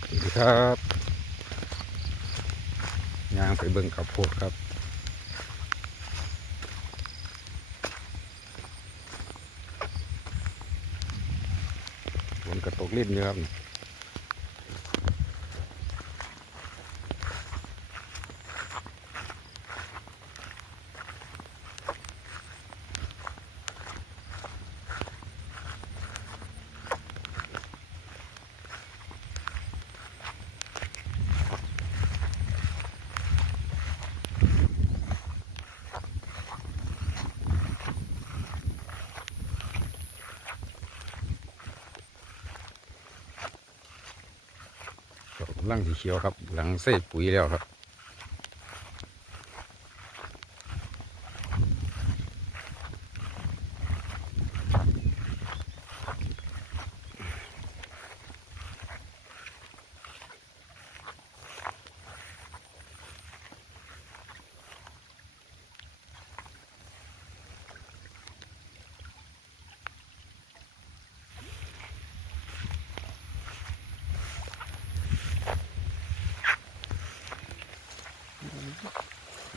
สวัสดีครับย่างไปเบิ่งข้าวโพดครับฝนกระตกลิ้นอยู่ครับกำลังสีเขียวครับหลังใส่ปุ๋ยแล้วครับ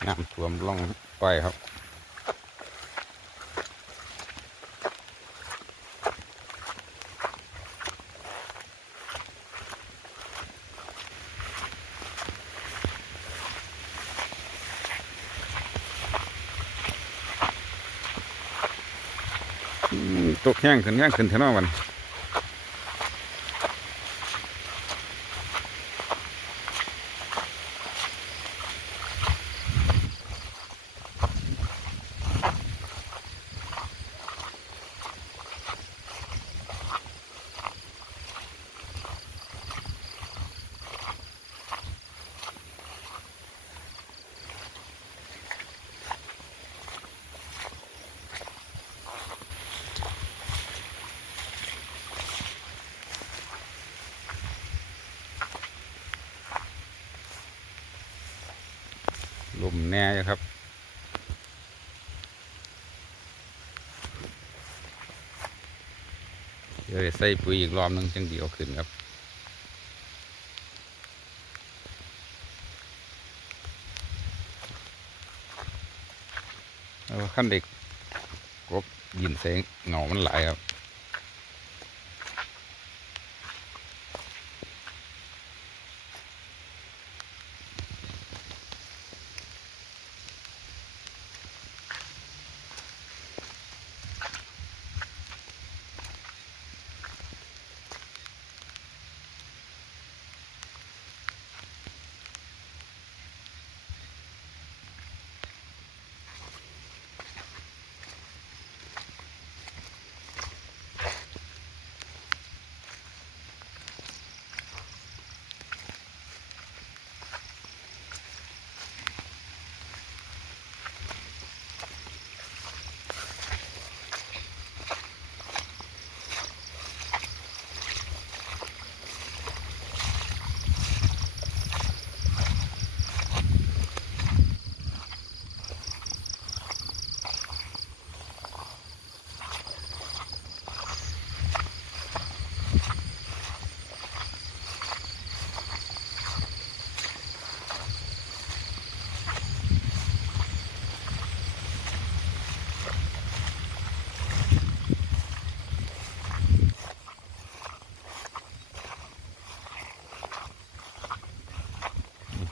น้ำท่วมล่องไปครับตกแห้งขึ้นเท่านั้นวันลมแน่ครับเดี๋ยวใส่ปุ๋ยอีกรอบนึงจังเดียวขึ้นครับขั้นเด็กกบยินเสียงเงามันหลายครับ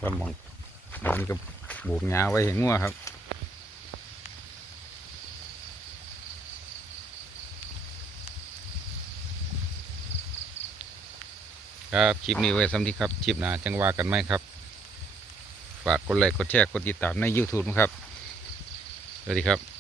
ก็มองมันก็บวกงาไว้เห็นงัวครับครับคลิปนี้ไว้สำหรับครับคลิปหน้าจังว่ากันไหมครับฝากกดไลค์กดแชร์กดติดตามใน YouTube นะครับสวัสดีครับ